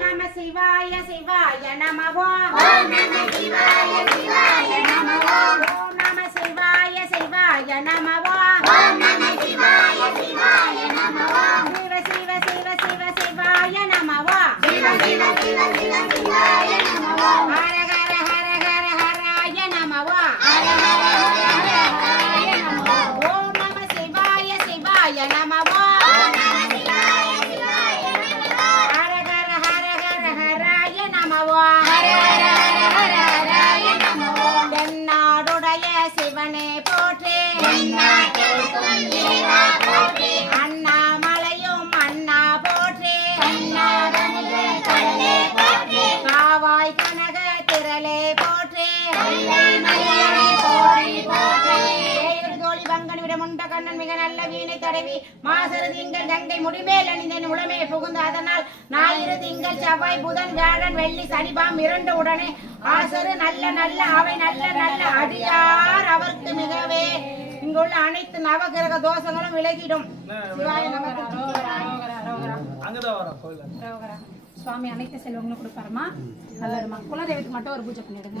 நம சிவாய சிவாய நம ஓம் நம சிவாய சிவாய நம. ஓம் நம சிவாய சிவாய நம. ஓம் நம சிவாய சிவாய நம. சிவ சிவ சிவ சிவ சிவாய நம. சிவ சிவ சிவ சிவ சிவாய நம. ஹர ஹர ஹர ஹர ஹராய நம. ஹர ஹர ஹர ஹர ஹராய நம. ஓம் நம சிவாய சிவாய நம. தென்னாடுடைய சிவனே போற்றே. அண்ணாமலையும் அண்ணா போற்றே. காவாய் கனக திரளே போற்றே. தோழி பங்கன் விட முண்ட கண்ணன் மிக நல்ல வீணை தடவி மாசரு திங்கள் கங்கை முடிமேல் அணிந்தன் உளமே புகுந்து அதனால் ஞாயிறு திங்கள் செவ்வாய் புதன் வியாழன் வெள்ளி சனிபாம் இரண்டு உடனே ஆசரு நல்ல நல்ல அவை நல்ல நல்ல அடியார் அவருக்கு மிகவே. இங்குள்ள அனைத்து நவகிரக தோஷங்களும் விலகிடும். சுவாமி அனைத்து செல்வங்களும் கொடுப்பாருமா? நல்லதுமா? குலதெய்வத்துக்கு மட்டும் ஒரு பூஜை பண்ணிடுங்க.